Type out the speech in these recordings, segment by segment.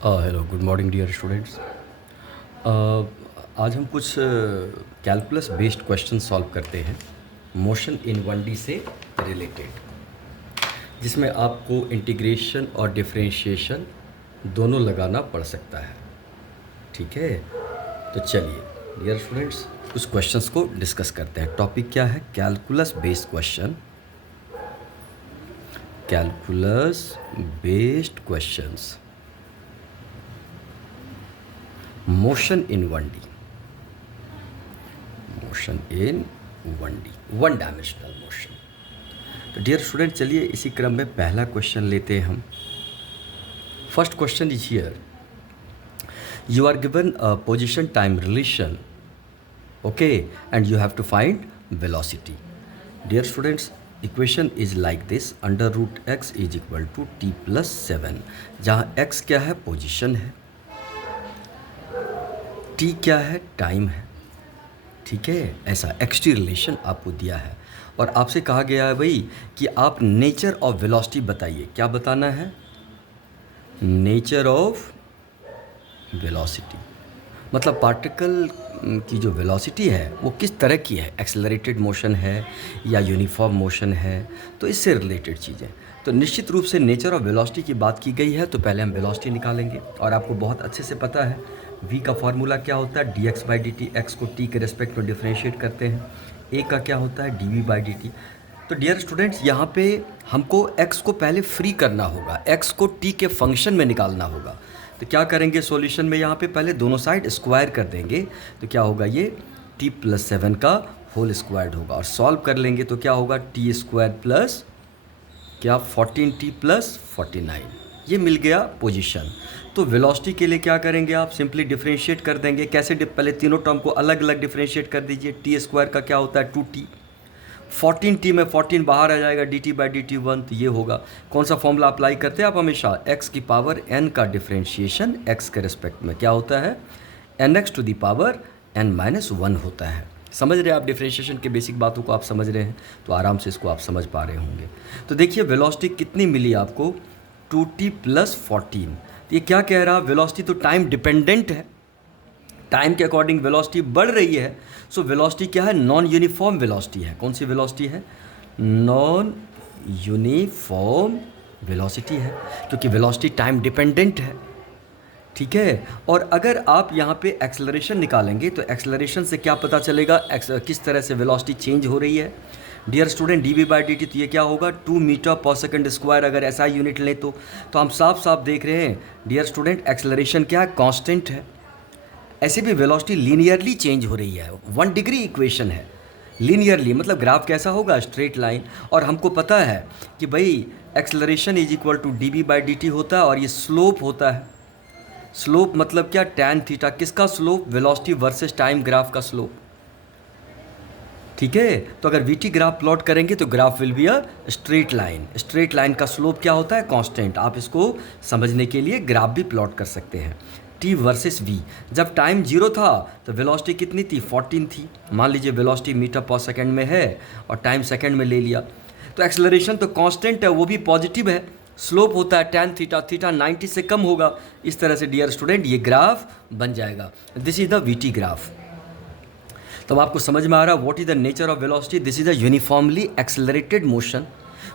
Hello, good morning dear students. आज हम कुछ कैलकुलस बेस्ड क्वेश्चन सॉल्व करते हैं मोशन इन 1D से रिलेटेड, जिसमें आपको इंटीग्रेशन और डिफरेंशिएशन दोनों लगाना पड़ सकता है। ठीक है, तो चलिए डियर स्टूडेंट्स कुछ क्वेश्चंस को डिस्कस करते हैं। टॉपिक क्या है? Calculus based question, calculus based questions, motion in 1D, motion in 1D, one dimensional motion. तो डियर स्टूडेंट चलिए इसी क्रम में पहला क्वेश्चन लेते हैं हम। First question is here, you are given a position time relation, okay, and you have to find velocity. Dear students, equation is like this: under root x is equal to t plus 7, जहाँ x क्या है? Position है, t क्या है? Time है। ठीक है, ऐसा एक्सटी रिलेशन आपको दिया है और आपसे कहा गया है भाई कि आप नेचर ऑफ वेलोसिटी बताइए। क्या बताना है? नेचर ऑफ वेलोसिटी, मतलब पार्टिकल की जो वेलोसिटी है वो किस तरह की है, एक्सेलरेटेड मोशन है या यूनिफॉर्म मोशन है, तो इससे रिलेटेड चीज़ें। तो निश्चित रूप से नेचर ऑफ वेलोसिटी की बात की गई है, तो पहले हम वेलोसिटी निकालेंगे और आपको बहुत अच्छे से पता है v का फार्मूला क्या होता है? dx/dt, x को t के रेस्पेक्ट में डिफ्रेंशिएट करते हैं। a का क्या होता है? dv/dt। तो डियर स्टूडेंट्स यहाँ पे हमको x को पहले फ्री करना होगा, x को t के फंक्शन में निकालना होगा। तो क्या करेंगे सॉल्यूशन में? यहाँ पे पहले दोनों साइड स्क्वायर कर देंगे, तो क्या होगा? ये t + 7 का होल स्क्वायर्ड होगा और सॉल्व कर लेंगे तो क्या होगा? t² प्लस क्या 14t + 49, ये मिल गया पोजीशन। तो वेलोसिटी के लिए क्या करेंगे आप? सिंपली डिफरेंशिएट कर देंगे। कैसे? पहले तीनों टर्म को अलग अलग डिफरेंशिएट कर दीजिए। t² का क्या होता है? 2t, 14t में 14 बाहर आ जाएगा, dt/dt 1, तो ये होगा। कौन सा फॉर्मूला अप्लाई करते हैं आप हमेशा? x की पावर n का डिफरेंशिएशन x के रिस्पेक्ट में क्या होता है? nx to the power n-1 होता है। समझ रहे हैं आप? डिफरेंशिएशन के बेसिक बातों को आप समझ रहे हैं, तो आराम से इसको आप समझ पा रहे होंगे। तो देखिए वेलोसिटी कितनी मिली आपको? 2t + 14। तो ये क्या कह रहा है? वेलोसिटी तो टाइम डिपेंडेंट है, टाइम के अकॉर्डिंग वेलोसिटी बढ़ रही है। सो वेलोसिटी क्या है? नॉन यूनिफॉर्म वेलोसिटी है। कौन सी वेलोसिटी है? नॉन यूनिफॉर्म वेलोसिटी है, क्योंकि वेलोसिटी टाइम डिपेंडेंट है। ठीक है, और अगर आप यहाँ पे एक्सेलरेशन निकालेंगे तो एक्सेलरेशन से क्या पता चलेगा किस तरह से वेलोसिटी चेंज हो रही है? डियर स्टूडेंट dv/dt, तो ये क्या होगा? 2 मीटर/सेकंड²। अगर ऐसा यूनिट लें तो हम साफ साफ देख रहे हैं डियर स्टूडेंट एक्सेलरेशन क्या है? कांस्टेंट है। ऐसे भी वेलोसिटी लीनियरली चेंज हो रही है, 1 डिग्री इक्वेशन है। लीनियरली मतलब ग्राफ कैसा होगा? Straight line. और हमको पता है कि भाई acceleration is equal to dv/dt होता है और ये स्लोप होता है। स्लोप मतलब क्या? tan theta. किसका slope? Velocity versus time graph का स्लोप। ठीक है, तो अगर vt ग्राफ प्लॉट करेंगे तो graph will be a straight line. Straight line का स्लोप क्या होता है? कांस्टेंट। आप इसको समझने के लिए ग्राफ भी प्लॉट कर सकते हैं। t वर्सेस v, जब टाइम 0 था तो वेलोसिटी कितनी थी? 14 थी। मान लीजिए वेलोसिटी मीटर/सेकंड में है और टाइम सेकंड में ले लिया, तो एक्सेलरेशन तो कांस्टेंट है, वो भी पॉजिटिव है। स्लोप होता है tan थीटा, थीटा 90 से कम होगा। इस तरह से डियर स्टूडेंट ये ग्राफ बन जाएगा। This is the vt graph. तो आपको समझ में आ रहा है what is the nature of velocity? This is a uniformly accelerated motion.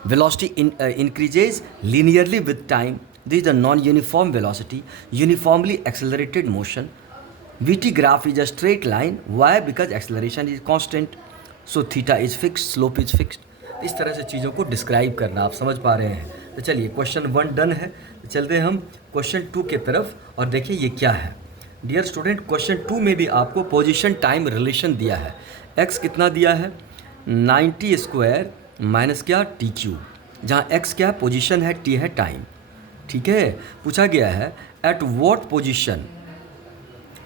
Velocity increases linearly with time. This is the non-uniform velocity, uniformly accelerated motion. Vt graph is a straight line. Why? Because acceleration is constant. So theta is fixed, slope is fixed. इस तरह से चीज़ों को describe करना आप समझ पा रहे हैं। तो चलिए क्वेश्चन 1 डन है, तो चलते हैं हम क्वेश्चन 2 के तरफ और देखिए ये क्या है। डियर स्टूडेंट क्वेश्चन 2 में भी आपको पोजीशन टाइम रिलेशन दिया है। x कितना दिया है? 90² माइनस क्या? t³, जहाँ x क्या है? पोजीशन है, t है टाइम। ठीक है, पूछा गया है at what position,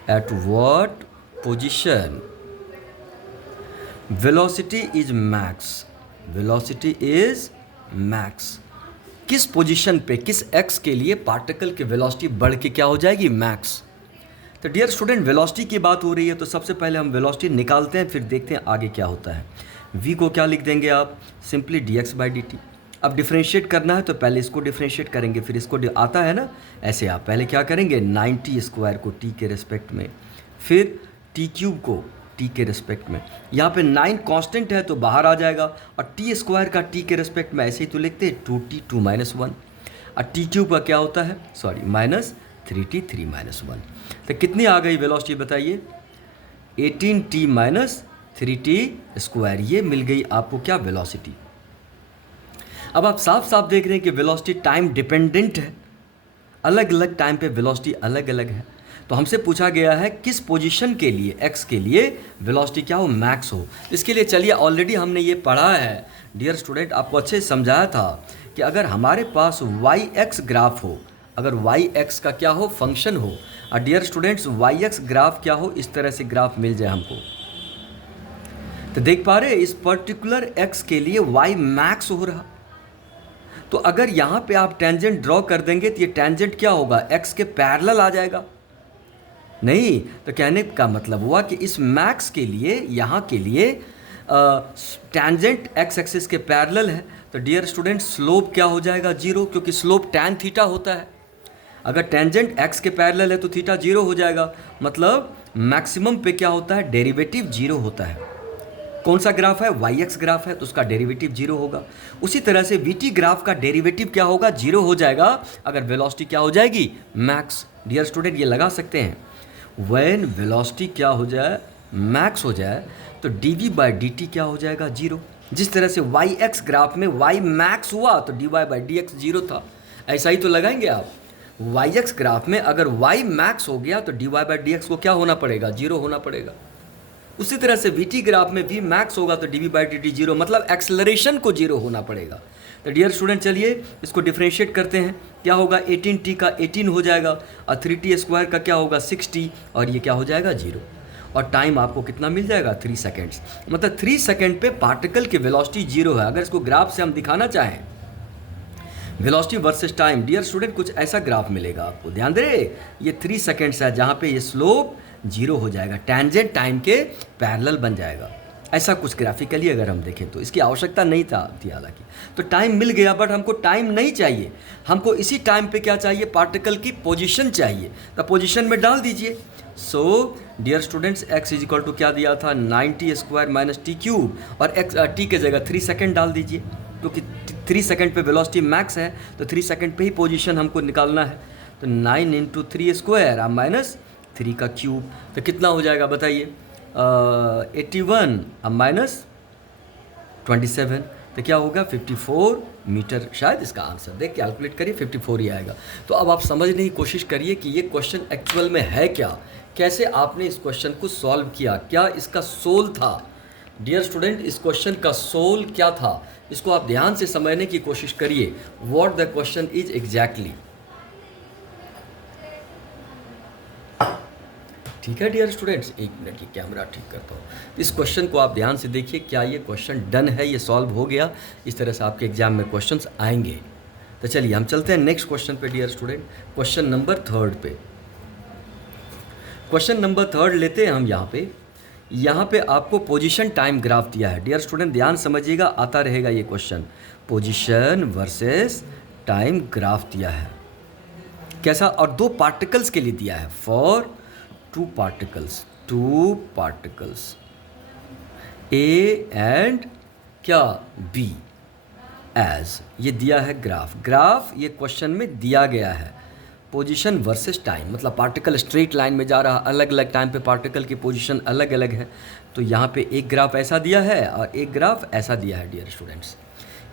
at what position velocity is max, velocity is max. किस पोजीशन पे, किस x के लिए पार्टिकल की वेलोसिटी बढ़ के क्या हो जाएगी? मैक्स। तो डियर स्टूडेंट वेलोसिटी की बात हो रही है, तो सबसे पहले हम वेलोसिटी निकालते हैं, फिर देखते हैं आगे क्या होता है। v को क्या लिख देंगे आप? Simply dx/dt। अब डिफ्रेंशिएट करना है तो पहले इसको डिफ्रेंशिएट करेंगे, फिर इसको आता है ना ऐसे। आप पहले क्या करेंगे, 90 स्क्वायर को टी के रिस्पेक्ट में, फिर टी क्यूब को टी के रिस्पेक्ट में। यहाँ पे 9 कांस्टेंट है तो बाहर आ जाएगा, और टी स्क्वायर का टी के रिस्पेक्ट में ऐसे ही तो लिखते हैं 2t 2 - 1, और टी क्यूब का क्या होता है, सॉरी -3t 3 - 1। तो कितनी आ गई वेलोसिटी बताइए, 18t - 3t स्क्वायर। ये मिल गई आपको क्या, वेलोसिटी। अब आप साफ साफ देख रहे हैं कि वेलोसिटी टाइम डिपेंडेंट है, अलग अलग टाइम पे वेलोसिटी अलग अलग है। तो हमसे पूछा गया है किस पोजीशन के लिए, x के लिए वेलोसिटी क्या हो, मैक्स हो। इसके लिए चलिए, ऑलरेडी हमने ये पढ़ा है डियर स्टूडेंट, आपको अच्छे से समझाया था कि अगर हमारे पास y-x ग्राफ हो, अगर y-x का क्या हो, फंक्शन हो, और डियर स्टूडेंट्स y-x ग्राफ क्या हो, इस तरह से ग्राफ मिल जाए हमको, तो देख पा रहे इस पर्टिकुलर x के लिए y मैक्स हो रहा। तो अगर यहाँ पे आप टेंजेंट ड्रॉ कर देंगे तो ये टेंजेंट क्या होगा, x के पैरेलल आ जाएगा। नहीं, तो कहने का मतलब हुआ कि इस मैक्स के लिए, यहाँ के लिए टेंजेंट x एक्सिस के पैरेलल है। तो डियर स्टूडेंट स्लोप क्या हो जाएगा, 0, क्योंकि स्लोप tan थीटा होता है। अगर टेंजेंट x के पैरेलल है तो थीटा 0 हो जाएगा, मतलब मैक्सिमम पे क्या होता है, डेरिवेटिव 0 होता है। कौन सा ग्राफ है, y-x ग्राफ है, तो उसका डेरिवेटिव 0 होगा। उसी तरह से v-t ग्राफ का डेरिवेटिव क्या होगा, 0 हो जाएगा अगर वेलोसिटी क्या हो जाएगी, मैक्स। डियर स्टूडेंट ये लगा सकते हैं, व्हेन वेलोसिटी क्या हो जाए, मैक्स हो जाए, तो dv/dt क्या हो जाएगा, 0। जिस तरह से y-x ग्राफ में y मैक्स हुआ तो dy/dx 0 था, ऐसा ही तो लगाएंगे आप। y-x ग्राफ में अगर y मैक्स हो गया तो dy/dx को क्या होना पड़ेगा, 0 होना पड़ेगा। उसी तरह से v-t ग्राफ में v मैक्स होगा तो dv/dt 0, मतलब एक्सेलरेशन को 0 होना पड़ेगा। तो डियर स्टूडेंट चलिए इसको डिफ्रेंशिएट करते हैं, क्या होगा, 18t का 18 हो जाएगा, और 3t स्क्वायर का क्या होगा, 6t, और ये क्या हो जाएगा, 0। और टाइम आपको कितना मिल जाएगा, 3 सेकेंड्स। मतलब 3 सेकेंड पे पार्टिकल की वेलोसिटी 0 है। अगर इसको ग्राफ से हम दिखाना चाहें, velocity versus time, dear student कुछ ऐसा ग्राफ मिलेगा आपको, ध्यान दे, ये 3 सेकेंड्स है जहाँ पे ये स्लोप 0 हो जाएगा, टेंजेंट टाइम के पैरेलल बन जाएगा। ऐसा कुछ ग्राफिकली अगर हम देखें तो इसकी आवश्यकता नहीं थी हालांकि। तो टाइम मिल गया, बट हमको टाइम नहीं चाहिए, हमको इसी टाइम पे क्या चाहिए, पार्टिकल की पोजीशन चाहिए। तो पोजीशन में डाल दीजिए। So dear students x is equal to क्या दिया था, 90 स्क्वायर माइनस टी क्यूब, और t के जगह 3 सेकेंड डाल दीजिए, क्योंकि 3 सेकेंड पे वेलोसिटी मैक्स है, तो 3 सेकेंड पे ही पोजीशन हमको निकालना है। तो 9 × 3 स्क्वायर माइनस 3 का क्यूब, तो कितना हो जाएगा बताइए, 81 माइनस 27, तो क्या होगा, 54 मीटर। शायद इसका आंसर देख कैलकुलेट करिए, 54 ही आएगा। तो अब आप समझने की कोशिश करिए कि ये क्वेश्चन एक्चुअल में है क्या, कैसे आपने इस क्वेश्चन को सॉल्व किया, क्या इसका सोल था। डियर स्टूडेंट इस क्वेश्चन का सोल क्या था, इसको आप ध्यान से समझने की कोशिश करिए, what the question is exactly. ठीक है डियर स्टूडेंट्स, 1 मिनट की कैमरा ठीक करता हूँ। इस क्वेश्चन को आप ध्यान से देखिए, क्या ये क्वेश्चन डन है, ये सॉल्व हो गया। इस तरह से आपके एग्जाम में क्वेश्चंस आएंगे। तो चलिए हम चलते हैं नेक्स्ट क्वेश्चन पे डियर स्टूडेंट, क्वेश्चन नंबर 3 पे। क्वेश्चन नंबर 3 लेते हैं हम। यहाँ पे आपको पोजीशन टाइम ग्राफ दिया है। डियर स्टूडेंट ध्यान समझिएगा, आता रहेगा ये question, position versus time graph दिया है कैसा, और 2 पार्टिकल्स के लिए दिया है, फॉर 2 पार्टिकल्स A एंड क्या B एज, ये दिया है ग्राफ ये क्वेश्चन में दिया गया है। पोजीशन वर्सेस टाइम, मतलब पार्टिकल स्ट्रेट लाइन में जा रहा, अलग अलग टाइम पे पार्टिकल की पोजीशन अलग अलग है। तो यहाँ पे एक ग्राफ ऐसा दिया है और एक ग्राफ ऐसा दिया है डियर स्टूडेंट्स।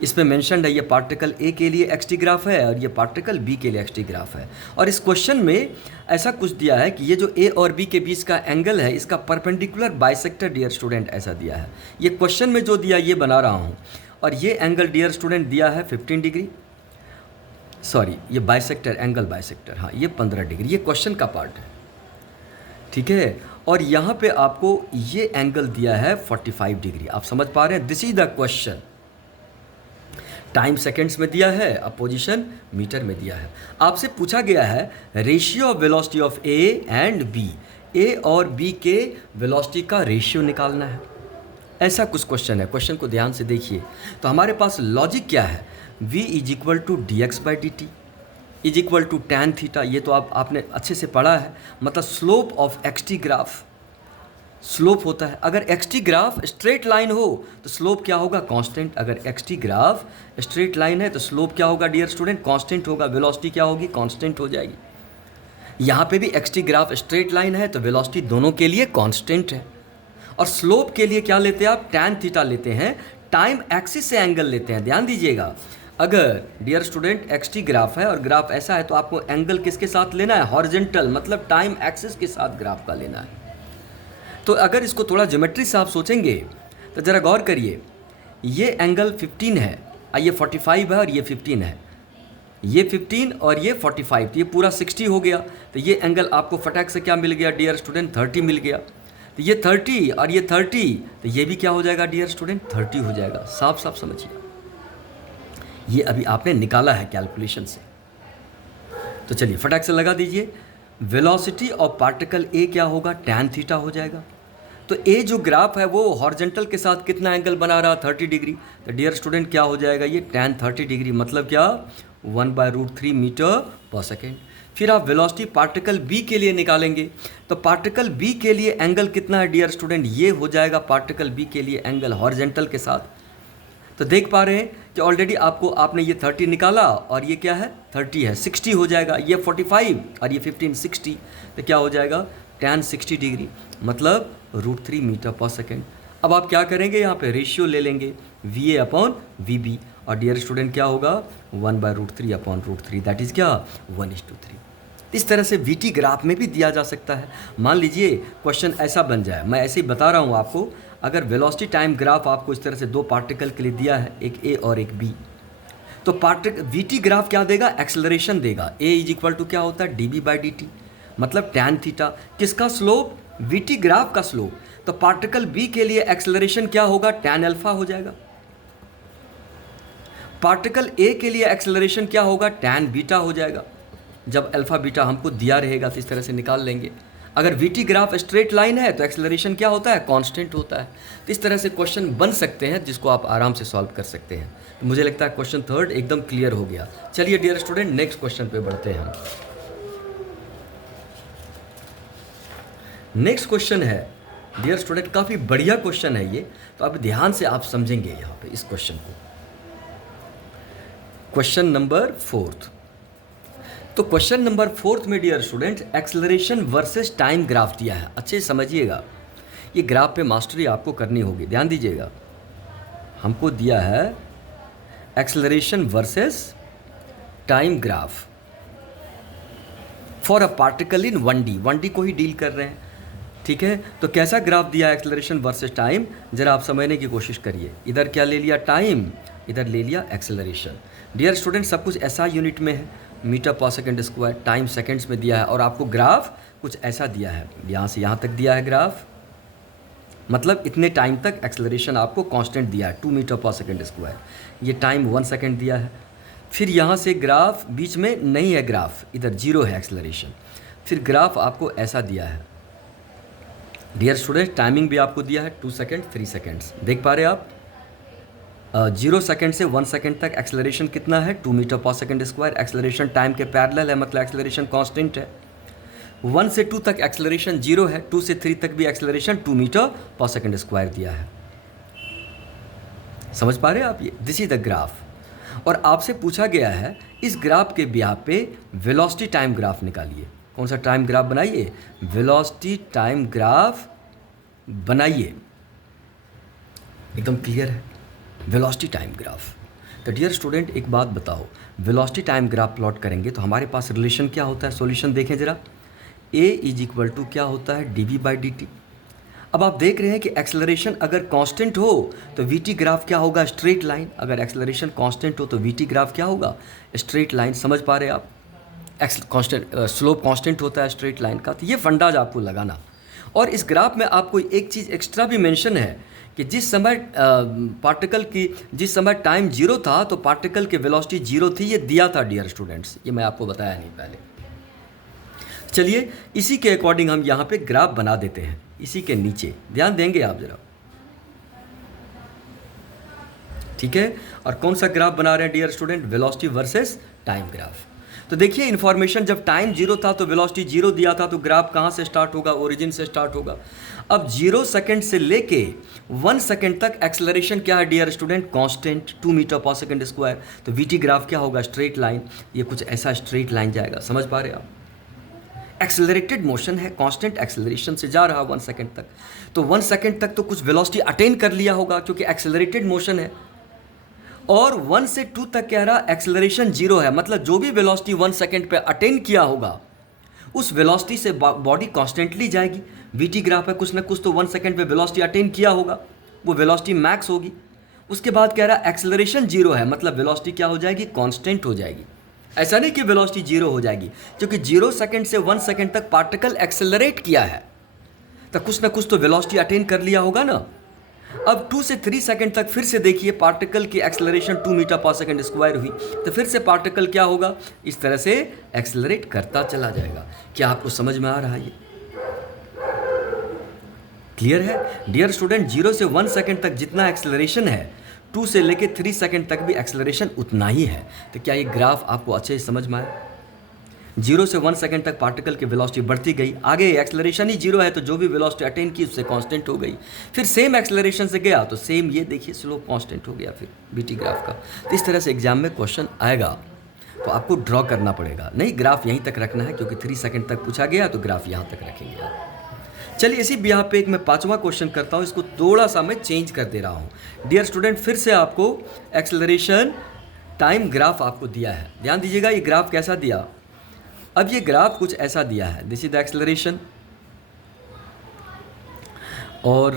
इसमें मेंशन्ड है ये पार्टिकल A के लिए xt ग्राफ है और ये पार्टिकल B के लिए xt ग्राफ है। और इस क्वेश्चन में ऐसा कुछ दिया है कि ये जो A और B के बीच का एंगल है, इसका परपेंडिकुलर बाइसेक्टर डियर स्टूडेंट ऐसा दिया है। ये क्वेश्चन में जो दिया ये बना रहा हूँ, और ये एंगल डियर स्टूडेंट दिया है 15 डिग्री, सॉरी ये बाइसेक्टर, एंगल बाइसेक्टर, हाँ ये 15 डिग्री, ये क्वेश्चन का पार्ट है, ठीक है। और यहाँ पे आपको ये एंगल दिया है 45 डिग्री, आप समझ पा रहे हैं, this is the question. Time seconds में दिया है, अब पोजीशन मीटर में दिया है। आपसे पूछा गया है ratio of velocity of A and B, A और बी के वेलोसिटी का रेशियो निकालना है। ऐसा कुछ क्वेश्चन है, क्वेश्चन को ध्यान से देखिए। तो हमारे पास लॉजिक क्या है, v is equal to D X by D T is equal to tan theta. ये तो आपने अच्छे से पढ़ा है, मतलब slope of X T graph slope होता है। अगर X T graph straight line हो तो स्लोप क्या होगा? कांस्टेंट। अगर X T graph straight line है तो स्लोप क्या होगा डियर स्टूडेंट? कांस्टेंट होगा। वेलोसिटी क्या होगी? कांस्टेंट हो जाएगी। यहाँ पे भी x T graph straight line है तो वेलोसिटी दोनों के लिए कांस्टेंट है। और स्लोप के लिए क्या लेते हैं आप? टैन थीटा लेते हैं, टाइम एक्सिस से एंगल लेते हैं। ध्यान दीजिएगा, अगर dear student X T graph है और ग्राफ ऐसा है तो आपको एंगल किसके साथ लेना है? हॉरिजॉन्टल, मतलब टाइम एक्सिस के साथ ग्राफ का लेना है। तो अगर इसको थोड़ा ज्योमेट्री से आप सोचेंगे तो ज़रा गौर करिए, ये एंगल 15 है, ये 45 है और ये 15 है, ये 15 और ये 45, तो ये पूरा 60 हो गया। तो ये एंगल आपको फटाक से क्या मिल गया डियर स्टूडेंट? 30 मिल गया। तो ये 30 और ये 30, तो ये भी क्या हो जाएगा डियर स्टूडेंट? 30 हो जाएगा। साफ साफ समझिए, ये अभी आपने निकाला है कैलकुलेशन से। तो चलिए फटाक से लगा दीजिए, वेलोसिटी ऑफ पार्टिकल ए क्या होगा? टैन थीटा हो जाएगा। तो ए जो ग्राफ है वो हॉरिजॉन्टल के साथ कितना एंगल बना रहा? 30 डिग्री। तो डियर स्टूडेंट क्या हो जाएगा? ये टैन 30 डिग्री, मतलब क्या? 1/√3 मीटर पर सेकेंड। फिर आप वेलोसिटी पार्टिकल बी के लिए निकालेंगे, तो पार्टिकल बी के लिए एंगल कितना है डियर स्टूडेंट? ये हो जाएगा पार्टिकल बी के लिए एंगल हॉरिजॉन्टल के साथ। तो देख पा रहे हैं कि ऑलरेडी आपने ये 30 निकाला और ये क्या है? 30 है, 60 हो जाएगा। ये 45 और ये 15, 60, तो क्या हो जाएगा? टैन 60 डिग्री, मतलब √3 मीटर पर सेकेंड। अब आप क्या करेंगे? यहाँ पे रेशियो ले लेंगे VA अपॉन VB, और डियर स्टूडेंट क्या होगा? 1/√3 अपॉन √3, दैट इज़ क्या? 1:3। इस तरह से VT ग्राफ में भी दिया जा सकता है। मान लीजिए क्वेश्चन ऐसा बन जाए, मैं ऐसे ही बता रहा हूँ आपको, अगर वेलोसिटी टाइम ग्राफ आपको इस तरह से दो पार्टिकल के लिए दिया है, एक A और एक B, तो VT ग्राफ क्या देगा? एक्सेलरेशन देगा। A इज इक्वल टू क्या होता है? dB/dt, मतलब टैन थीटा। किसका स्लोप? VT ग्राफ का स्लोप। तो पार्टिकल B के लिए एक्सेलरेशन क्या होगा? टैन अल्फा हो जाएगा। पार्टिकल A के लिए एक्सेलरेशन क्या होगा? टैन बीटा हो जाएगा। जब अल्फा बीटा हमको दिया रहेगा तो इस तरह से निकाल लेंगे। अगर VT ग्राफ स्ट्रेट लाइन है तो एक्सेलरेशन क्या होता है? कांस्टेंट होता है। तो इस तरह से क्वेश्चन बन सकते हैं जिसको आप आराम से सॉल्व कर सकते हैं। तो मुझे लगता है क्वेश्चन 3 एकदम क्लियर हो गया। चलिए डियर स्टूडेंट, नेक्स्ट क्वेश्चन पे बढ़ते हैं हम। नेक्स्ट क्वेश्चन है डियर स्टूडेंट, काफ़ी बढ़िया क्वेश्चन है ये, तो अब ध्यान से आप समझेंगे यहाँ पे इस क्वेश्चन को। Question number 4। तो क्वेश्चन नंबर 4 में dear student acceleration versus time graph दिया है। अच्छे से समझिएगा, ये ग्राफ पे मास्टरी आपको करनी होगी। ध्यान दीजिएगा, हमको दिया है acceleration versus time graph for a particle in 1D। 1D को ही डील कर रहे हैं, ठीक है। तो कैसा ग्राफ दिया है एक्सेलरेशन वर्सेस टाइम, जरा आप समझने की कोशिश करिए। इधर क्या ले लिया? टाइम, इधर ले लिया एक्सेलरेशन। डियर स्टूडेंट, सब कुछ ऐसा यूनिट में है, मीटर पर सेकेंड स्क्वायर, टाइम सेकेंड्स में दिया है, और आपको ग्राफ कुछ ऐसा दिया है, यहाँ से यहाँ तक दिया है ग्राफ, मतलब इतने टाइम तक एक्सेलरेशन आपको कांस्टेंट दिया है 2 मीटर पर सेकेंड स्क्वायर। ये टाइम 1 सेकेंड दिया है। फिर यहाँ से ग्राफ बीच में नहीं है, ग्राफ इधर 0 है एक्सेलरेशन। फिर ग्राफ आपको ऐसा दिया है डियर स्टूडेंट। टाइमिंग भी आपको दिया है 2 सेकेंड 3 सेकेंड्स। देख पा रहे आप, 0 सेकेंड से 1 सेकेंड तक एक्सेलरेशन कितना है? 2 मीटर पर सेकेंड स्क्वायर। एक्सेलरेशन टाइम के पैरेलल है, मतलब एक्सेलरेशन कांस्टेंट है। 1 से 2 तक एक्सेलरेशन 0 है, 2 से 3 तक भी एक्सेलरेशन 2 मीटर पर सेकेंड स्क्वायर दिया है। समझ पा रहे हैं आप? ये दिस इज द ग्राफ। और आपसे पूछा गया है इस ग्राफ के ब्याह पे वेलोसिटी टाइम ग्राफ निकालिए। कौन सा टाइम ग्राफ बनाइए? वेलोसिटी टाइम ग्राफ बनाइए। एकदम क्लियर है, वेलोसिटी टाइम ग्राफ। तो डियर स्टूडेंट, एक बात बताओ, वेलोसिटी टाइम ग्राफ प्लॉट करेंगे तो हमारे पास रिलेशन क्या होता है? सॉल्यूशन देखें जरा। A इज इक्वल टू क्या होता है? dB/dt। अब आप देख रहे हैं कि एक्सेलरेशन अगर कांस्टेंट हो तो VT ग्राफ क्या होगा? Straight line. अगर एक्सेलरेशन कांस्टेंट हो तो VT ग्राफ क्या होगा? Straight line. समझ पा रहे हैं आप? स्लोप कांस्टेंट होता है स्ट्रेट लाइन का। तो ये फंडाज आपको लगाना। और इस ग्राफ में आपको एक चीज़ एक्स्ट्रा भी मेंशन है कि जिस समय टाइम 0 था तो पार्टिकल की वेलोसिटी 0 थी। ये दिया था डियर स्टूडेंट्स, ये मैं आपको बताया नहीं पहले। चलिए इसी के अकॉर्डिंग हम यहाँ पे ग्राफ बना देते हैं। इसी के नीचे ध्यान देंगे आप जरा, ठीक है। और कौन सा ग्राफ बना रहे हैं dear student? Velocity versus time graph. तो देखिए इन्फॉर्मेशन, जब टाइम जीरो था तो वेलोसिटी जीरो दिया था, तो ग्राफ कहाँ से स्टार्ट होगा? ओरिजिन से स्टार्ट होगा। अब 0 सेकेंड से लेके 1 सेकेंड तक एक्सेलरेशन क्या है डियर स्टूडेंट? कांस्टेंट 2 मीटर पर सेकेंड स्क्वायर। तो वीटी ग्राफ क्या होगा? Straight line. ये कुछ ऐसा स्ट्रेट लाइन जाएगा, समझ पा रहे आप? एक्सेलरेटेड मोशन है, कांस्टेंट एक्सेलरेशन से जा रहा 1 सेकेंड तक, तो 1 सेकेंड तक तो कुछ वेलोसिटी अटेन कर लिया होगा क्योंकि एक्सेलरेटेड मोशन है। और 1 से 2 तक कह रहा एक्सेलरेशन जीरो है, मतलब जो भी वेलोसिटी 1 सेकेंड पे अटेन किया होगा उस वेलोसिटी से बॉडी कॉन्स्टेंटली जाएगी। वीटी ग्राफ है, कुछ ना कुछ तो 1 सेकेंड पे वेलोसिटी अटेन किया होगा, वो वेलोसिटी मैक्स होगी। उसके बाद कह रहा एक्सेलरेशन जीरो है, मतलब वेलोसिटी क्या हो जाएगी? कांस्टेंट हो जाएगी। ऐसा नहीं कि वेलोसिटी जीरो हो जाएगी, क्योंकि 0 सेकेंड से 1 सेकेंड तक पार्टिकल एक्सेलरेट किया है, तो कुछ ना कुछ तो वेलोसिटी अटेन कर लिया होगा ना। अब 2 से 3 सेकंड तक फिर से देखिए, पार्टिकल की एक्सेलरेशन 2 मीटर पर सेकंड स्क्वायर हुई, तो फिर से पार्टिकल क्या होगा? इस तरह से एक्सेलरेट करता चला जाएगा। क्या आपको समझ में आ रहा है? ये क्लियर है डियर स्टूडेंट? 0 से 1 सेकंड तक जितना एक्सेलरेशन है, 2 से लेके 3 सेकंड तक भी एक्सेलरेशन उतना ही है। तो क्या ये ग्राफ आपको अच्छे से समझ में आया? 0 से 1 सेकंड तक पार्टिकल की वेलोसिटी बढ़ती गई, आगे एक्सेलरेशन ही जीरो है तो जो भी वेलोसिटी अटेन की उससे कांस्टेंट हो गई। फिर सेम एक्सेलरेशन से गया तो सेम, ये देखिए स्लोप कांस्टेंट हो गया फिर बीटी ग्राफ का। तो इस तरह से एग्जाम में क्वेश्चन आएगा, तो आपको ड्रॉ करना पड़ेगा। नहीं, ग्राफ यहीं तक रखना है क्योंकि 3 सेकंड तक पूछा गया तो ग्राफ यहाँ तक रखेंगे आप। चलिए इसी यहाँ पे एक मैं 5वां क्वेश्चन करता हूँ, इसको थोड़ा सा मैं चेंज कर दे रहा हूँ डियर स्टूडेंट। फिर से आपको एक्सेलरेशन टाइम ग्राफ आपको दिया है, ध्यान दीजिएगा ये ग्राफ कैसा दिया। अब ये ग्राफ कुछ ऐसा दिया है, दिस इज द एक्सेलरेशन, और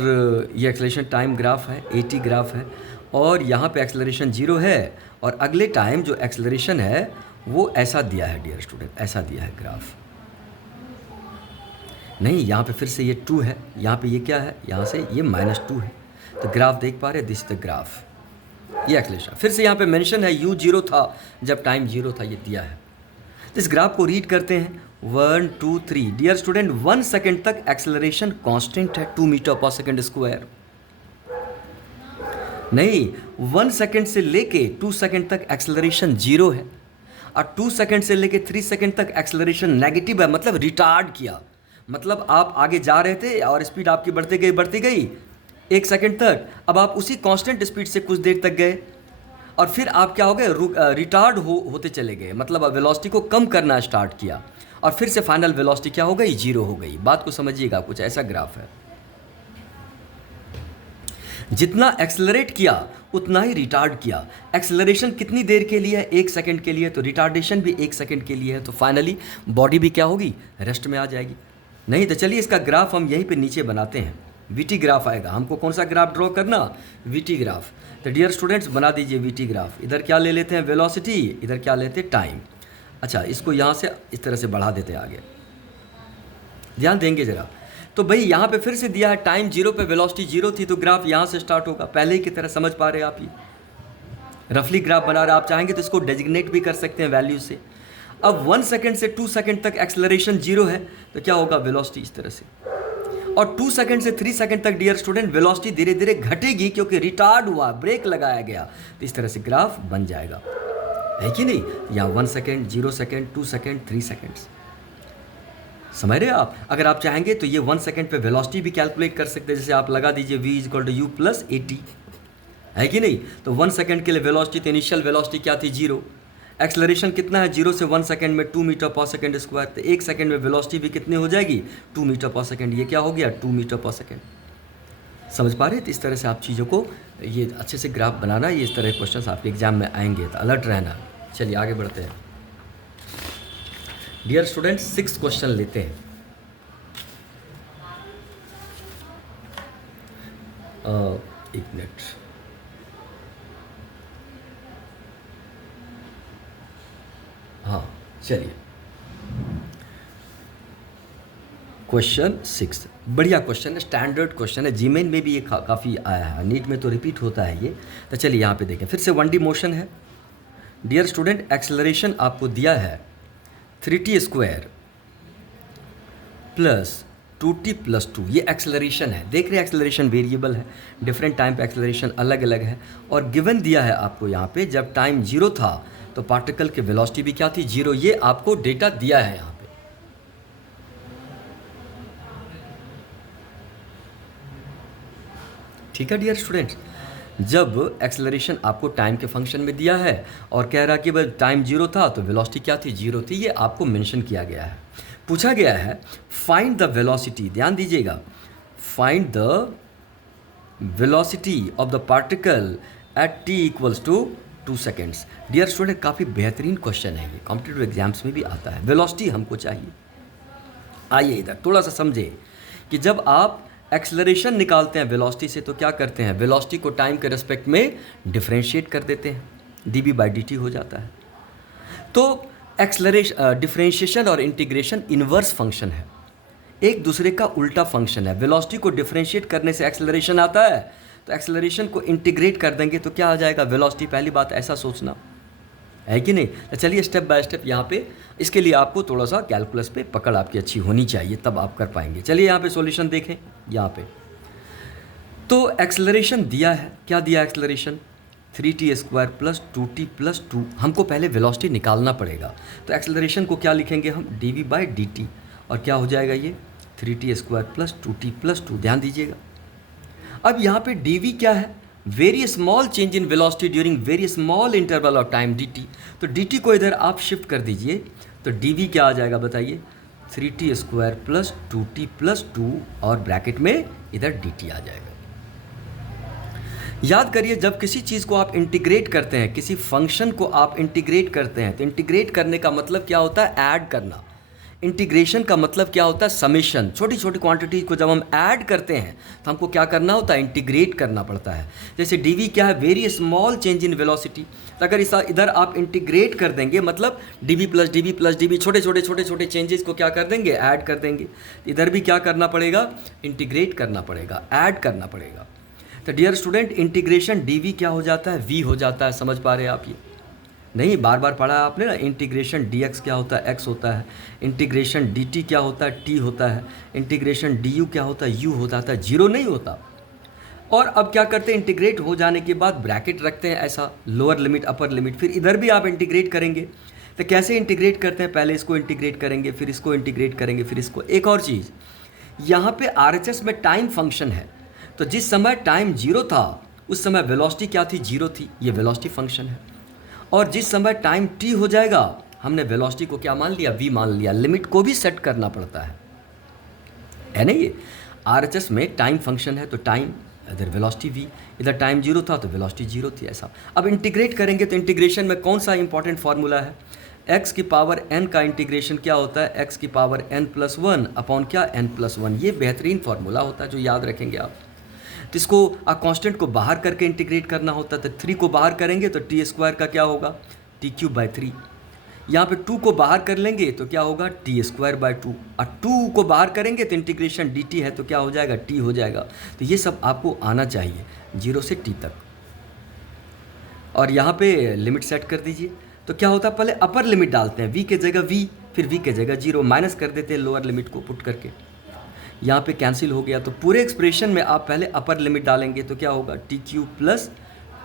ये एक्सेलरेशन टाइम ग्राफ है, एटी ग्राफ है, और यहाँ पे एक्सेलरेशन जीरो है, और अगले टाइम जो एक्सेलरेशन है वो ऐसा दिया है डियर स्टूडेंट, ऐसा दिया है ग्राफ। नहीं, यहाँ पे फिर से ये 2 है, यहाँ पे ये क्या है? यहाँ से ये -2 है। तो ग्राफ देख पा रहे, दिस द ग्राफ, ये एक्सेलरेशन। फिर से यहाँ पे मेंशन है u जीरो था जब टाइम जीरो था, ये दिया है। तो इस ग्राफ को रीड करते हैं 1 2 3 डियर स्टूडेंट। 1 सेकेंड तक एक्सेलरेशन कांस्टेंट है 2 मीटर पर सेकेंड स्क्वायर। नहीं, 1 सेकेंड से लेके 2 सेकेंड तक एक्सेलरेशन जीरो है, और 2 सेकेंड से लेके 3 सेकेंड तक एक्सेलरेशन नेगेटिव है, मतलब रिटार्ड किया। मतलब आप आगे जा रहे थे और स्पीड आपकी बढ़ती गई 1 सेकेंड तक, अब आप उसी कांस्टेंट स्पीड से कुछ देर तक गए और फिर आप क्या हो गए? रिटार्ड होते चले गए, मतलब वेलोसिटी को कम करना स्टार्ट किया, और फिर से फाइनल वेलोसिटी क्या हो गई? जीरो हो गई। बात को समझिएगा, कुछ ऐसा ग्राफ है। जितना एक्सेलरेट किया उतना ही रिटार्ड किया। एक्सेलरेशन कितनी देर के लिए है? 1 सेकेंड के लिए, तो रिटार्डेशन भी 1 सेकेंड के लिए है, तो फाइनली बॉडी भी क्या होगी? रेस्ट में आ जाएगी। नहीं तो चलिए इसका ग्राफ हम यहीं पे नीचे बनाते हैं, वीटी ग्राफ आएगा। हमको कौन सा ग्राफ ड्रॉ करना? VT graph. तो डियर स्टूडेंट्स बना दीजिए वीटी ग्राफ। इधर क्या ले लेते हैं? वेलोसिटी, इधर क्या लेते हैं? टाइम। अच्छा, इसको यहाँ से इस तरह से बढ़ा देते हैं आगे, ध्यान देंगे ज़रा। तो भाई यहाँ पे फिर से दिया है टाइम जीरो पे वेलोसिटी जीरो थी, तो ग्राफ यहाँ से स्टार्ट होगा, पहले ही की तरह। समझ पा रहे हैं आप? ये रफली ग्राफ बना रहे, आप चाहेंगे तो इसको डेजिग्नेट भी कर सकते हैं वैल्यू से। अब 1 सेकेंड से 2 सेकेंड तक एक्सेलरेशन जीरो है, तो क्या होगा? वेलोसिटी इस तरह से, और 2 सेकेंड से 3 सेकेंड तक डियर स्टूडेंट वेलोसिटी धीरे धीरे घटेगी क्योंकि रिटार्ड हुआ, ब्रेक लगाया गया। तो इस तरह से ग्राफ बन जाएगा, है कि नहीं? यहाँ 1 सेकेंड, 0 सेकेंड, 2 सेकेंड, 3 सेकेंड्स। समझ रहे आप? अगर आप चाहेंगे तो ये 1 सेकेंड पे वेलोसिटी भी कैलकुलेट कर सकते हैं, जैसे आप लगा दीजिए v = u + at, है कि नहीं? तो 1 सेकेंड के लिए वेलोसिटी, तो इनिशियल वेलोसिटी क्या थी? जीरो। एक्सेलरेशन कितना है? 0 से 1 सेकेंड में 2 मीटर पर सेकेंड स्क्वायर, तो 1 सेकेंड में वेलोसिटी भी कितनी हो जाएगी? 2 मीटर पर सेकेंड। ये क्या हो गया? 2 मीटर पर सेकेंड। समझ पा रहे? तो इस तरह से आप चीज़ों को ये अच्छे से ग्राफ बनाना, ये इस तरह के क्वेश्चंस आपके एग्जाम में आएंगे, तो अलर्ट रहना। चलिए आगे बढ़ते हैं डियर स्टूडेंट। 6 क्वेश्चन लेते हैं। एक मिनट, हाँ चलिए। क्वेश्चन 6 बढ़िया क्वेश्चन है, स्टैंडर्ड क्वेश्चन है, जीमेन में भी ये काफ़ी आया है, नीट में तो रिपीट होता है ये। तो चलिए यहाँ पे देखें, फिर से 1D मोशन है डियर स्टूडेंट। एक्सेलरेशन आपको दिया है 3t² + 2t प्लस 2, ये एक्सेलरेशन है। देख रहे हैं एक्सेलरेशन वेरिएबल है, डिफरेंट टाइम पे एक्सेलरेशन अलग अलग है। और गिवन दिया है आपको यहाँ पे, जब टाइम 0 था तो पार्टिकल की वेलोसिटी भी क्या थी, 0। ये आपको डेटा दिया है यहाँ पे। ठीक है डियर स्टूडेंट्स, जब एक्सेलरेशन आपको टाइम के फंक्शन में दिया है और कह रहा कि भाई टाइम 0 था तो वेलोसिटी क्या थी, 0 थी, ये आपको मेंशन किया गया है। पूछा गया है फाइंड द वेलोसिटी, ध्यान दीजिएगा, find the velocity of the particle at t equals to 2 seconds. Dear student, काफ़ी बेहतरीन क्वेश्चन है ये, कॉम्पिटिटिव एग्जाम्स में भी आता है। वेलोसिटी हमको चाहिए। आइए इधर थोड़ा सा समझे कि जब आप एक्सेलरेशन निकालते हैं वेलोसिटी से तो क्या करते हैं, वेलोसिटी को टाइम के रिस्पेक्ट में डिफरेंशिएट कर देते हैं, dv/dt हो जाता है। तो एक्सेलरेशन, डिफरेंशिएशन और इंटीग्रेशन इन्वर्स फंक्शन है, एक दूसरे का उल्टा फंक्शन है। वेलोसिटी को डिफरेंशिएट करने से एक्सेलरेशन आता है, तो एक्सेलरेशन को इंटीग्रेट कर देंगे तो क्या आ जाएगा, वेलोसिटी। पहली बात ऐसा सोचना है कि नहीं। तो चलिए स्टेप बाय स्टेप यहाँ पे, इसके लिए आपको थोड़ा सा कैलकुलस पे पकड़ आपकी अच्छी होनी चाहिए, तब आप कर पाएंगे। चलिए यहाँ पे सॉल्यूशन देखें। यहाँ पे तो एक्सेलरेशन दिया है, क्या दिया acceleration, 3t² plus 2t plus 2। हमको पहले वेलोसिटी निकालना पड़ेगा, तो एक्सेलरेशन को क्या लिखेंगे हम, dv/dt, और क्या हो जाएगा ये 3t² प्लस 2t प्लस 2। ध्यान दीजिएगा, अब यहाँ पे dv क्या है, very small change in velocity during very small interval of time dt। तो dt को इधर आप शिफ्ट कर दीजिए, तो dv क्या आ जाएगा बताइए, 3t² प्लस 2t प्लस 2, और ब्रैकेट में इधर dt आ जाएगा। याद करिए, जब किसी चीज़ को आप इंटीग्रेट करते हैं, किसी फंक्शन को आप इंटीग्रेट करते हैं, तो इंटीग्रेट करने का मतलब क्या होता है, ऐड करना। इंटीग्रेशन का मतलब क्या होता है, समेशन। छोटी छोटी क्वांटिटी को जब हम ऐड करते हैं तो हमको क्या करना होता है, इंटीग्रेट करना पड़ता है। जैसे dv क्या है, very small change in velocity. तो अगर इधर आप इंटीग्रेट कर देंगे, मतलब dv प्लस dv छोटे छोटे चेंजेस को क्या कर देंगे, ऐड कर देंगे। इधर भी क्या करना पड़ेगा, इंटीग्रेट करना पड़ेगा, ऐड करना पड़ेगा। तो डियर स्टूडेंट, इंटीग्रेशन dv क्या हो जाता है, v हो जाता है। समझ पा रहे हैं आप ये, नहीं बार बार पढ़ा आपने ना। इंटीग्रेशन dx क्या होता है, x होता है। इंटीग्रेशन dt क्या होता है, t होता है। इंटीग्रेशन du क्या होता है, u हो जाता है, 0 नहीं होता। और अब क्या करते हैं, इंटीग्रेट हो जाने के बाद ब्रैकेट रखते हैं ऐसा, लोअर लिमिट अपर लिमिट। फिर इधर भी आप इंटीग्रेट करेंगे, तो कैसे इंटीग्रेट करते हैं, पहले इसको इंटीग्रेट करेंगे, फिर इसको इंटीग्रेट करेंगे, फिर इसको। एक और चीज़, यहाँ पे RHS में टाइम फंक्शन है, तो जिस समय टाइम 0 था उस समय वेलोसिटी क्या थी, 0 थी, ये वेलोसिटी फंक्शन है। और जिस समय टाइम t हो जाएगा, हमने वेलोसिटी को क्या मान लिया, v मान लिया। लिमिट को भी सेट करना पड़ता है ना। ये RHS में टाइम फंक्शन है, तो टाइम, इधर वेलोसिटी v, इधर टाइम 0 था तो वेलोसिटी 0 थी, ऐसा। अब इंटीग्रेट करेंगे तो इंटीग्रेशन में कौन सा इंपॉर्टेंट फार्मूला है, x की पावर n का इंटीग्रेशन क्या होता है, x की पावर n+1 अपॉन क्या, n+1। ये बेहतरीन फार्मूला होता है जो याद रखेंगे आप। तो इसको कांस्टेंट को बाहर करके इंटीग्रेट करना होता है, तो 3 को बाहर करेंगे तो t² का क्या होगा, t³/3। यहाँ पे 2 को बाहर कर लेंगे तो क्या होगा, t²/2। और 2 को बाहर करेंगे तो इंटीग्रेशन dt है तो क्या हो जाएगा, t हो जाएगा। तो ये सब आपको आना चाहिए 0 से t तक। और यहाँ पे लिमिट सेट कर दीजिए, तो क्या होता है, पहले अपर लिमिट डालते हैं, v के जगह v, फिर v के जगह 0, माइनस कर देते हैं लोअर लिमिट को पुट करके। यहाँ पे कैंसिल हो गया, तो पूरे एक्सप्रेशन में आप पहले अपर लिमिट डालेंगे तो क्या होगा, t³ plus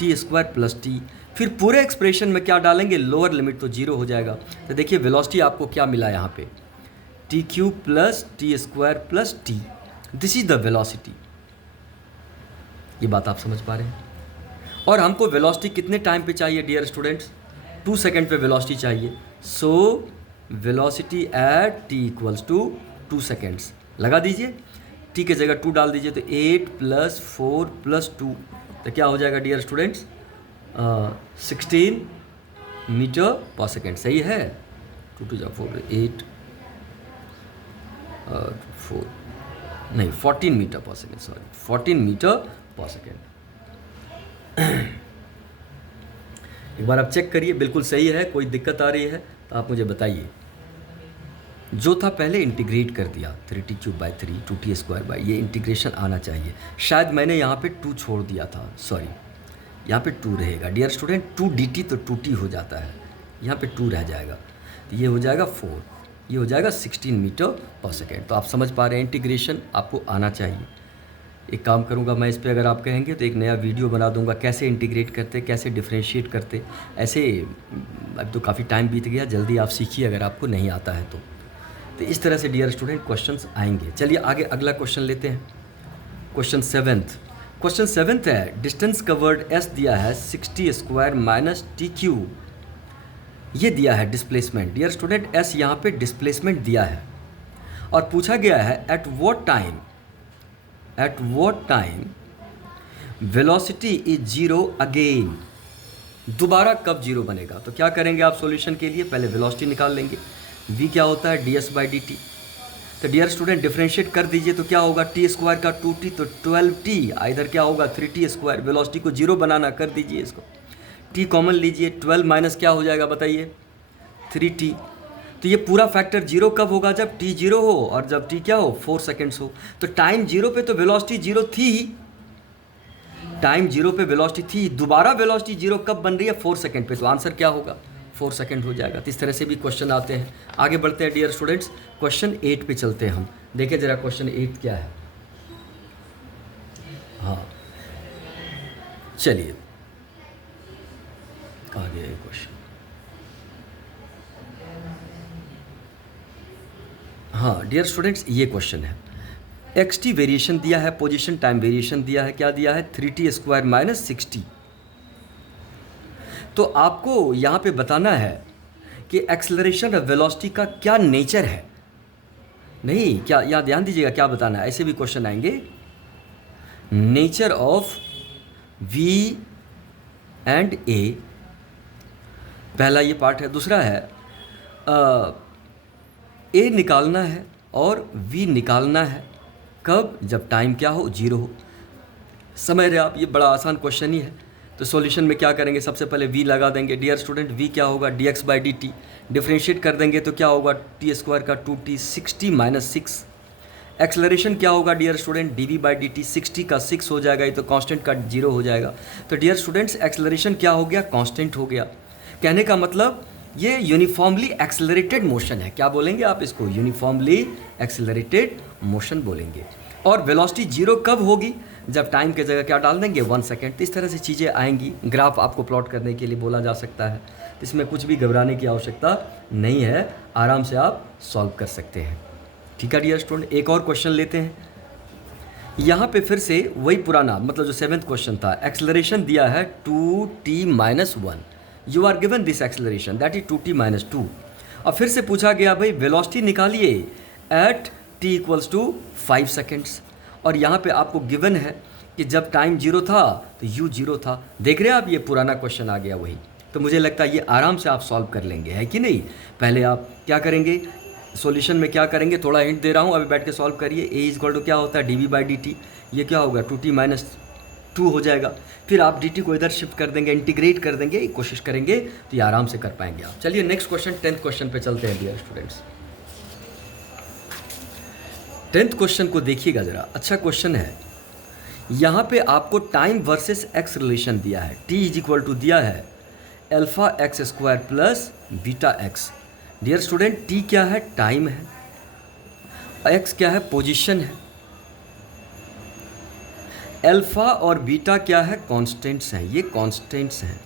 t² plus t। फिर पूरे एक्सप्रेशन में क्या डालेंगे, लोअर लिमिट, तो 0 हो जाएगा। तो देखिए वेलोसिटी आपको क्या मिला यहाँ पे, t³ plus t² plus t। This is the velocity. ये बात आप समझ पा रहे हैं। और हमको वेलोसिटी कितने टाइम पे चाहिए डियर स्टूडेंट्स, 2 सेकेंड पे वेलोसिटी चाहिए। So velocity at t equals to 2 seconds. लगा दीजिए, t के जगह 2 डाल दीजिए, तो 8 + 4 + 2, तो क्या हो जाएगा डियर स्टूडेंट्स, 16 मीटर पर सेकेंड। सही है, 2 × 4 8 4 नहीं 14 मीटर पर सेकेंड, सॉरी 14 मीटर पर सेकेंड। एक बार आप चेक करिए, बिल्कुल सही है। कोई दिक्कत आ रही है तो आप मुझे बताइए। जो था पहले इंटीग्रेट कर दिया, 3t³/3 2t², ये इंटीग्रेशन आना चाहिए। शायद मैंने यहाँ पे 2 छोड़ दिया था, सॉरी, यहाँ पे 2 रहेगा डियर स्टूडेंट। 2 dt तो 2t हो जाता है, यहाँ पे 2 रह जाएगा, तो ये हो जाएगा 4। ये हो जाएगा 16 मीटर पर सेकेंड। तो आप समझ पा रहे हैं, इंटीग्रेशन आपको आना चाहिए। एक काम करूंगा मैं इस पे, अगर आप कहेंगे तो एक नया वीडियो बना दूंगा, कैसे इंटीग्रेट करते, कैसे डिफ्रेंशिएट करते। ऐसे अब तो काफ़ी टाइम बीत गया, जल्दी आप सीखिए अगर आपको नहीं आता है तो इस तरह से डियर स्टूडेंट क्वेश्चंस आएंगे। चलिए आगे अगला क्वेश्चन लेते हैं। क्वेश्चन सेवेंथ है, डिस्टेंस कवर्ड एस दिया है 60 स्क्वायर माइनस टी क्यू, ये दिया है डिस्प्लेसमेंट। डियर स्टूडेंट एस यहाँ पे डिस्प्लेसमेंट दिया है और पूछा गया है at what time velocity is zero again, दोबारा कब जीरो बनेगा। तो क्या करेंगे आप सॉल्यूशन के लिए, पहले वेलोसिटी निकाल लेंगे। v क्या होता है ds/dt। तो डियर स्टूडेंट डिफरेंशिएट कर दीजिए तो क्या होगा, टी स्क्वायर का 2t तो 12t, इधर क्या होगा 3t स्क्वायर। वेलोसिटी को जीरो बनाना, कर दीजिए इसको, t कॉमन लीजिए, 12 माइनस क्या हो जाएगा बताइए 3t। तो ये पूरा फैक्टर जीरो कब होगा, जब t जीरो हो और जब t क्या हो 4 सेकेंड्स हो। तो टाइम जीरो पे तो वेलोसिटी जीरो थी ही, टाइम जीरो पे वेलोसिटी थी, दोबारा वेलोसिटी जीरो कब बन रही है 4 सेकेंड पे। तो आंसर क्या होगा 4 सेकेंड हो जाएगा। तो इस तरह से भी क्वेश्चन आते हैं। आगे बढ़ते हैं डियर स्टूडेंट्स, क्वेश्चन 8 पे चलते हैं हम। देखिए जरा क्वेश्चन 8 क्या है। हाँ चलिए आगे क्वेश्चन। हाँ डियर स्टूडेंट्स ये क्वेश्चन है, एक्स टी वेरिएशन दिया है, पोजीशन टाइम वेरिएशन दिया है, क्या दिया है 3t स्क्वायर माइनस 60। तो आपको यहाँ पे बताना है कि एक्सेलरेशन और वेलोसिटी का क्या नेचर है। नहीं, क्या यहाँ ध्यान दीजिएगा क्या बताना है, ऐसे भी क्वेश्चन आएंगे। Nature of v and a, पहला ये पार्ट है। दूसरा है a निकालना है और v निकालना है, कब, जब टाइम क्या हो जीरो हो। समझ रहे आप, ये बड़ा आसान क्वेश्चन ही है। तो सॉल्यूशन में क्या करेंगे, सबसे पहले v लगा देंगे। डियर स्टूडेंट v क्या होगा dx/dt, डिफरेंशिएट कर देंगे तो क्या होगा t स्क्वायर का 2t 60 माइनस 6। एक्सेलरेशन क्या होगा डियर स्टूडेंट dv/dt, 60 का 6 हो जाएगा, ये तो कांस्टेंट का जीरो हो जाएगा। तो डियर स्टूडेंट्स एक्सेलरेशन क्या हो गया, कांस्टेंट हो गया। कहने का मतलब ये यूनिफॉर्मली एक्सेलरेटेड मोशन है। क्या बोलेंगे आप इसको, यूनिफॉर्मली एक्सेलरेटेड मोशन बोलेंगे। और वेलोसिटी जीरो कब होगी, जब टाइम के जगह क्या डाल देंगे 1 सेकेंड। तो इस तरह से चीज़ें आएंगी। ग्राफ आपको प्लॉट करने के लिए बोला जा सकता है, तो इसमें कुछ भी घबराने की आवश्यकता नहीं है, आराम से आप सॉल्व कर सकते हैं। ठीक है डियर स्टूडेंट, एक और क्वेश्चन लेते हैं। यहाँ पे फिर से वही पुराना, मतलब जो 7th क्वेश्चन था, एक्सेलरेशन दिया है 2t minus 1, you are given this acceleration that is 2t minus 2। और फिर से पूछा गया भाई वेलोसिटी निकालिए at t equals to 5 seconds. और यहाँ पे आपको गिवन है कि जब टाइम जीरो था तो u जीरो था। देख रहे हैं आप, ये पुराना क्वेश्चन आ गया वही। तो मुझे लगता है ये आराम से आप सॉल्व कर लेंगे, है कि नहीं। पहले आप क्या करेंगे, सॉल्यूशन में क्या करेंगे, थोड़ा हिंट दे रहा हूँ, अभी बैठ के सॉल्व करिए। a इज इक्वल टू क्या होता है dv/dt, ये क्या होगा 2t माइनस 2 हो जाएगा। फिर आप dt को इधर शिफ्ट कर देंगे, इंटीग्रेट कर देंगे, कोशिश करेंगे तो ये आराम से कर पाएंगे आप। चलिए नेक्स्ट क्वेश्चन 10th क्वेश्चन पे चलते हैं डियर स्टूडेंट्स। 10th क्वेश्चन को देखिएगा ज़रा, अच्छा क्वेश्चन है। यहाँ पे आपको टाइम वर्सेस एक्स रिलेशन दिया है। t इज इक्वल टू दिया है alpha X square plus beta X. Dear student t क्या है, टाइम है, x क्या है, पोजीशन है, अल्फा और बीटा क्या है, कांस्टेंट्स हैं। ये कांस्टेंट्स हैं,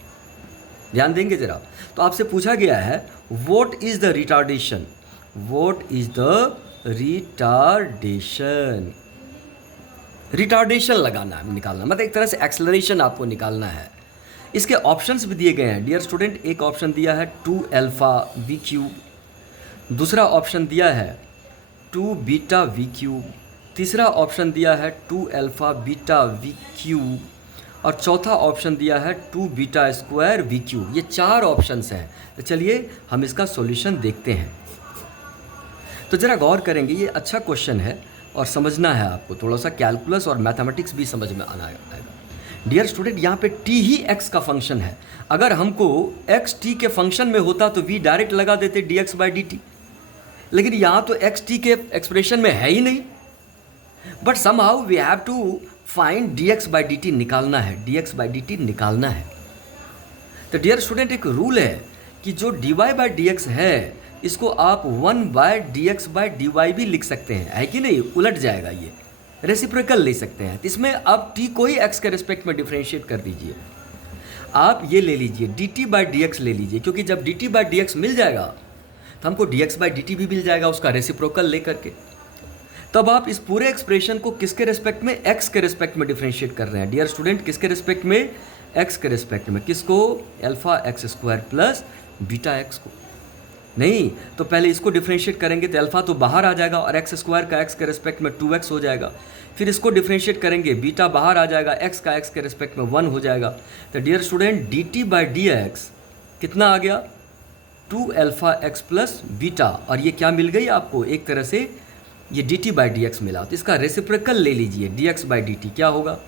ध्यान देंगे ज़रा। तो आपसे पूछा गया है what is the retardation, what is the retardation. Retardation लगाना है, निकालना, मतलब एक तरह से एक्सेलरेशन आपको निकालना है। इसके ऑप्शंस भी दिए गए हैं डियर स्टूडेंट। एक ऑप्शन दिया है 2 अल्फा वी क्यूब, दूसरा ऑप्शन दिया है 2 बीटा वी क्यूब, तीसरा ऑप्शन दिया है 2 अल्फा बीटा वी क्यूब, और चौथा ऑप्शन दिया है 2 बीटा स्क्वायर वी क्यूब। ये 4 ऑप्शंस हैं। तो चलिए हम इसका सॉल्यूशन देखते हैं। तो ज़रा गौर करेंगे, ये अच्छा क्वेश्चन है और समझना है आपको, थोड़ा सा कैलकुलस और मैथमेटिक्स भी समझ में आना आएगा। डियर स्टूडेंट यहाँ पे t ही x का फंक्शन है। अगर हमको x t के फंक्शन में होता तो v डायरेक्ट लगा देते dx/dt, लेकिन यहाँ तो x t के एक्सप्रेशन में है ही नहीं। But somehow we have to find dx/dt निकालना है, dx/dt निकालना है। तो डियर स्टूडेंट एक रूल है कि जो dy/dx है इसको आप 1/dx/dy भी लिख सकते हैं, है कि नहीं? उलट जाएगा, ये रेसिप्रोकल ले सकते हैं। तो इसमें आप t को ही x के रिस्पेक्ट में डिफ्रेंशिएट कर दीजिए। आप ये ले लीजिए dt/dx ले लीजिए, क्योंकि जब dt/dx मिल जाएगा तो हमको dx/dt भी मिल जाएगा उसका रेसिप्रोकल ले करके। तब आप इस पूरे एक्सप्रेशन को किसके रिस्पेक्ट में? x के रिस्पेक्ट में डिफ्रेंशिएट कर रहे हैं डियर स्टूडेंट। किसके रिस्पेक्ट में? x के रिस्पेक्ट में। किसको? Alpha X square plus beta x को। नहीं तो पहले इसको डिफ्रेंशिएट करेंगे तो अल्फा तो बाहर आ जाएगा और एक्स स्क्वायर का एक्स के रिस्पेक्ट में 2x हो जाएगा। फिर इसको डिफ्रेंशिएट करेंगे, बीटा बाहर आ जाएगा, एक्स का एक्स के रिस्पेक्ट में 1 हो जाएगा। तो डियर स्टूडेंट dt/dx कितना आ गया? 2 अल्फा एक्स प्लस बीटा। और ये क्या मिल गई आपको? एक तरह से ये dt/dx मिला। तो इसका रेसिप्रोकल ले लीजिए, dx/dt क्या होगा?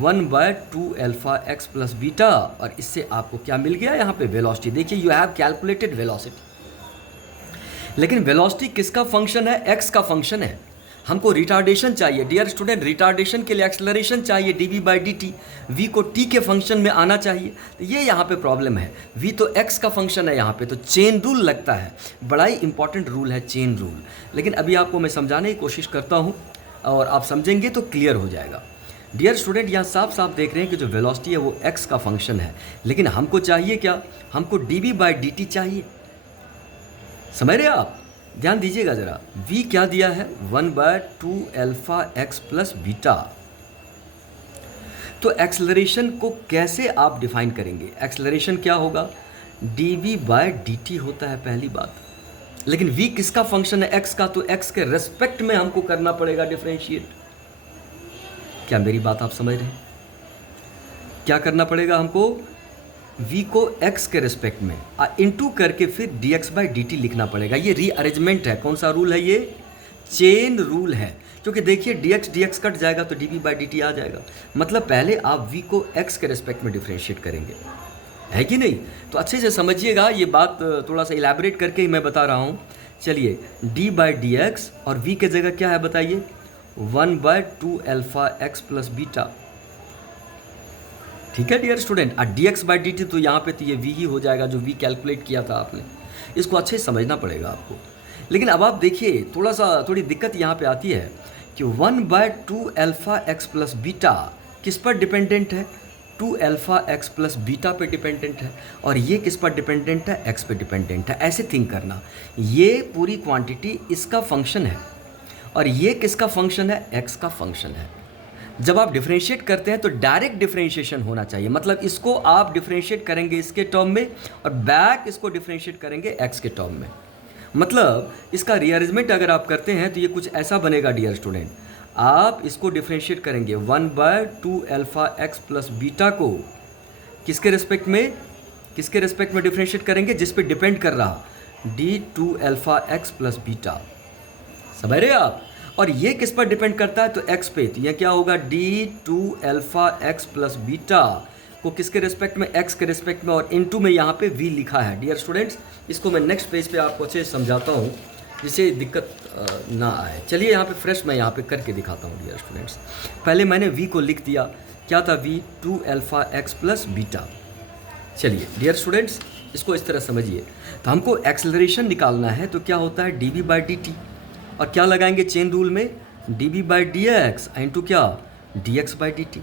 1/2 अल्फा एक्स प्लस बीटा। और इससे आपको क्या मिल गया? यहाँ पे वेलोसिटी। देखिए यू हैव कैलकुलेटेड वेलोसिटी, लेकिन वेलोसिटी किसका फंक्शन है? एक्स का फंक्शन है। हमको रिटार्डेशन चाहिए डियर स्टूडेंट। रिटार्डेशन के लिए एक्सेलरेशन चाहिए dv/dt। v को t के फंक्शन में आना चाहिए। तो ये यहाँ पे प्रॉब्लम है, v तो x का फंक्शन है यहाँ पे, तो चेन रूल लगता है। बड़ा ही इंपॉर्टेंट रूल है चेन रूल। लेकिन अभी आपको मैं समझाने की कोशिश करता हूँ और आप समझेंगे तो क्लियर हो जाएगा। डियर स्टूडेंट यहाँ साफ साफ देख रहे हैं कि जो वेलोसिटी है वो x का फंक्शन है, लेकिन हमको चाहिए क्या? हमको dv/dt चाहिए। समझ रहे आप? ध्यान दीजिएगा ज़रा। v क्या दिया है? 1/2 अल्फा एक्स प्लस बीटा। तो एक्सेलरेशन को कैसे आप डिफाइन करेंगे? एक्सेलरेशन क्या होगा? dv/dt होता है पहली बात। लेकिन v किसका फंक्शन है? x का। तो x के रेस्पेक्ट में हमको करना पड़ेगा डिफरेंशिएट। क्या मेरी बात आप समझ रहे हैं? क्या करना पड़ेगा हमको? v को x के रिस्पेक्ट में इनटू करके फिर dx/dt लिखना पड़ेगा। ये रीअरेंजमेंट है। कौन सा रूल है ये? चेन रूल है। क्योंकि देखिए dx कट जाएगा तो dv/dt आ जाएगा। मतलब पहले आप v को x के रिस्पेक्ट में डिफ्रेंशिएट करेंगे, है कि नहीं? तो अच्छे से समझिएगा, ये बात थोड़ा सा इलेबोरेट करके ही मैं बता रहा हूँ। चलिए d/dx और v के जगह क्या है बताइए? 1/2 अल्फा एक्स प्लस बीटा। ठीक है डियर स्टूडेंट। dx/dt तो यहाँ पे तो ये v ही हो जाएगा जो v कैलकुलेट किया था आपने। इसको अच्छे से समझना पड़ेगा आपको। लेकिन अब आप देखिए थोड़ी दिक्कत यहाँ पे आती है कि 1/2 अल्फा एक्स प्लस बीटा किस पर डिपेंडेंट है? 2 अल्फा एक्स प्लस बीटा पे डिपेंडेंट है। और ये किस पर डिपेंडेंट है? x पे डिपेंडेंट है। ऐसे थिंक करना, ये पूरी क्वांटिटी इसका फंक्शन है और ये किसका फंक्शन है? x का फंक्शन है। जब आप डिफ्रेंशिएट करते हैं तो डायरेक्ट डिफ्रेंशिएशन होना चाहिए। मतलब इसको आप डिफ्रेंशिएट करेंगे इसके टर्म में और बैक इसको डिफ्रेंशिएट करेंगे x के टर्म में। मतलब इसका रीअरेंजमेंट अगर आप करते हैं तो ये कुछ ऐसा बनेगा डियर स्टूडेंट। आप इसको डिफ्रेंशिएट करेंगे 1/2 अल्फा एक्स प्लस बीटा को किसके रिस्पेक्ट में? किसके रिस्पेक्ट में डिफ्रेंशिएट करेंगे? जिस पे डिपेंड कर रहा d2 alpha X plus beta. समझ रहे आप? और ये किस पर डिपेंड करता है? तो x पे। तो यह क्या होगा? d2 alpha X plus beta को किसके रिस्पेक्ट में? x के रिस्पेक्ट में। और इनटू में यहाँ पे v लिखा है डियर स्टूडेंट्स। इसको मैं नेक्स्ट पेज पे आपको अच्छे से समझाता हूँ जिससे दिक्कत ना आए। चलिए यहाँ पे फ्रेश मैं यहाँ पे करके दिखाता हूँ डियर स्टूडेंट्स। पहले मैंने v को लिख दिया, क्या था? v 2 alpha X plus beta. चलिए डियर स्टूडेंट्स इसको इस तरह समझिए। तो हमको एक्सेलरेशन निकालना है तो क्या होता है? dv/dt। और क्या लगाएंगे चेन रूल में? dv/dx इंटू क्या? dx/dt।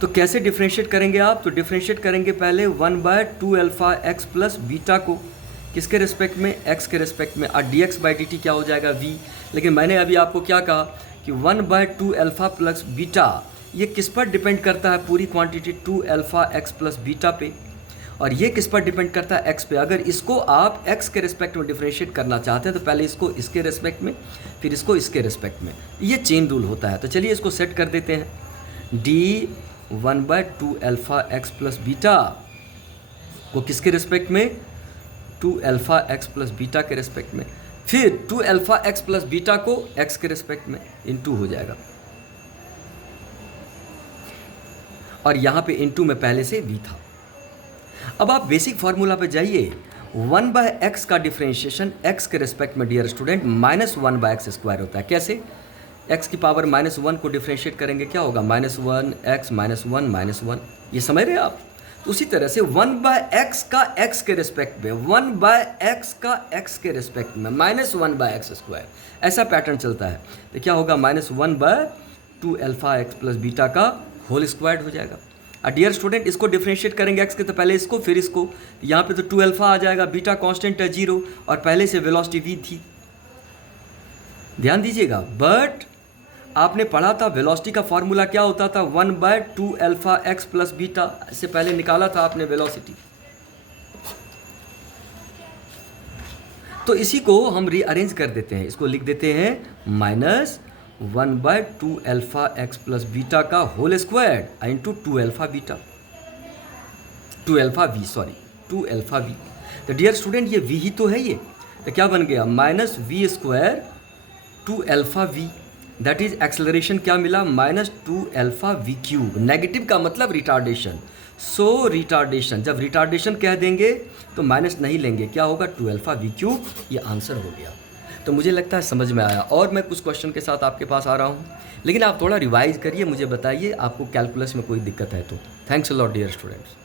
तो कैसे डिफ्रेंशिएट करेंगे आप? तो डिफ्रेंशिएट करेंगे पहले 1/2 अल्फा एक्स प्लस बीटा को किसके रिस्पेक्ट में? x के रिस्पेक्ट में। और dx/dt क्या हो जाएगा? v। लेकिन मैंने अभी आपको क्या कहा कि 1/2 अल्फा प्लस बीटा ये किस पर डिपेंड करता है? पूरी quantity 2 alpha X plus beta पे। और ये किस पर डिपेंड करता है? x पे। अगर इसको आप x के रिस्पेक्ट में डिफ्रेंशिएट करना चाहते हैं तो पहले इसको इसके रिस्पेक्ट में, फिर इसको इसके रिस्पेक्ट में। ये चेन रूल होता है। तो चलिए इसको सेट कर देते हैं। d 1/2 alpha X plus beta को किसके रिस्पेक्ट में? 2 अल्फा एक्स प्लस बीटा के रिस्पेक्ट में। फिर 2 अल्फा एक्स प्लस बीटा को x के रिस्पेक्ट में इनटू हो जाएगा। और यहाँ पे इनटू में पहले से v था। अब आप बेसिक फार्मूला पे जाइए। 1/x का डिफ्रेंशिएशन x के रिस्पेक्ट में डियर स्टूडेंट -1/x स्क्वायर होता है। कैसे? x की पावर -1 को डिफ्रेंशिएट करेंगे क्या होगा? -1x -1 -1। ये समझ रहे हैं आप? तो उसी तरह से 1/x का x के रिस्पेक्ट में, 1/x का x के रिस्पेक्ट में, -1/x², ऐसा पैटर्न चलता है। तो क्या होगा, -1/2 अल्फा एक्स प्लस बीटा का होल स्क्वायर्ड हो जाएगा। डियर स्टूडेंट, इसको डिफ्रेंशिएट करेंगे x के, तो पहले इसको फिर इसको, यहाँ पे तो 2 अल्फा आ जाएगा, बीटा कांस्टेंट है 0 और पहले से वेलोसिटी v थी। ध्यान दीजिएगा, बट आपने पढ़ा था वेलोसिटी का फॉर्मूला क्या होता था, 1/2 अल्फा एक्स प्लस बीटा, से पहले निकाला था आपने वेलोसिटी। तो इसी को हम रीअरेंज कर देते हैं, इसको लिख देते हैं -1/2 अल्फा एक्स प्लस बीटा का whole squared into 2 alpha beta, 2 alpha V, sorry 2 alpha V. तो डियर स्टूडेंट, ये वी ही तो है ये, तो क्या बन गया, -v² 2 alpha V, that is acceleration क्या मिला, -2 अल्फा v³। नेगेटिव का मतलब रिटार्डेशन, सो रिटार्डेशन, जब रिटार्डेशन कह देंगे तो माइनस नहीं लेंगे, क्या होगा, 2 अल्फा v³। ये आंसर हो गया। तो मुझे लगता है समझ में आया, और मैं कुछ क्वेश्चन के साथ आपके पास आ रहा हूँ, लेकिन आप थोड़ा रिवाइज करिए, मुझे बताइए आपको कैलकुलस में कोई दिक्कत है तो। Thanks a lot dear students.